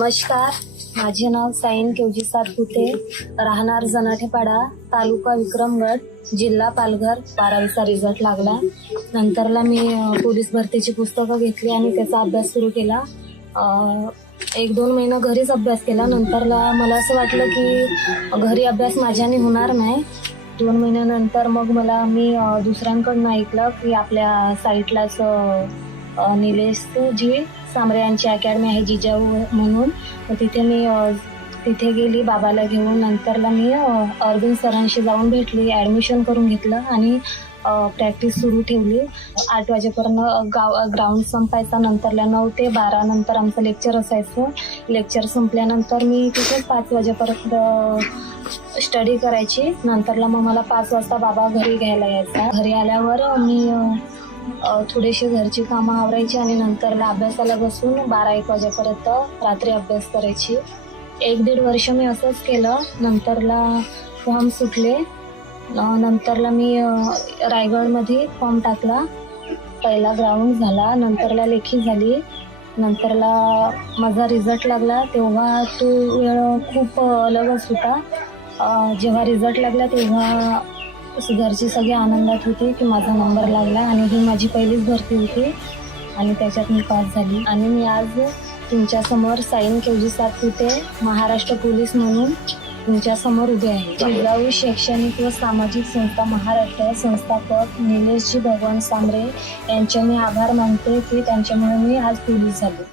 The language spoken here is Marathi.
नमस्कार. माझे नाव साईन केवजी सातपुते. राहणार जनाठेपाडा तालुका विक्रमगड जिल्हा पालघर बारावीचा रिझल्ट लागला. नंतरला मी पोलीस भरतीची पुस्तकं घेतली आणि त्याचा अभ्यास सुरू केला. एक दोन महिना घरीच अभ्यास केला. नंतरला मला असं वाटलं की घरी अभ्यास माझ्याने होणार नाही. दोन महिन्यानंतर मग मला मी दुसऱ्यांकडून दुसऱ्यांकडनं ऐकलं की आपल्या साईटलाच निलेश जी सांबरे यांची अकॅडमी आहे जिजाऊ म्हणून. तर तिथे मी तिथे गेली बाबाला घेऊन. नंतरला मी अरविंद सरांशी जाऊन भेटली ॲडमिशन करून घेतलं आणि प्रॅक्टिस सुरू ठेवली. आठ वाजेपर्यंत गाव ग्राउंड संपायचा. नंतरला नऊ ते बारा नंतर आमचं लेक्चर असायचं. लेक्चर संपल्यानंतर मी तिथेच पाच वाजेपर्यंत स्टडी करायची. नंतरला मग मला पाच वाजता बाबा घरी घ्यायला यायचा. घरी आल्यावर मी थोडेसे थोडीशी घरची कामं आवरायची आणि नंतरला अभ्यासाला बसून बारा एक वाजेपर्यंत रात्री अभ्यास करायची. एक दीड वर्ष मी असंच केलं. नंतरला फॉर्म सुटले. नंतरला मी रायगडमध्ये फॉर्म टाकला. पहिला ग्राउंड झाला. नंतरला लेखी झाली. नंतरला माझा रिझल्ट लागला. तेव्हा तो वेळ खूप अलगच होता. जेव्हा रिझल्ट लागला तेव्हा घरची सगळी आनंदात होती की माझा नंबर लागला आणि ही माझी पहिलीच भरती होती आणि त्याच्यात मी पास झाली. आणि मी आज तुमच्यासमोर साईन केवजी सातपुते महाराष्ट्र पोलीस म्हणून तुमच्यासमोर उभे आहे. जिल्हावी शैक्षणिक व सामाजिक संस्था महाराष्ट्र संस्थापक निलेशजी भगवान सांबरे यांचे मी आभार मानते की त्यांच्यामुळे मी आज पोलीस झाले.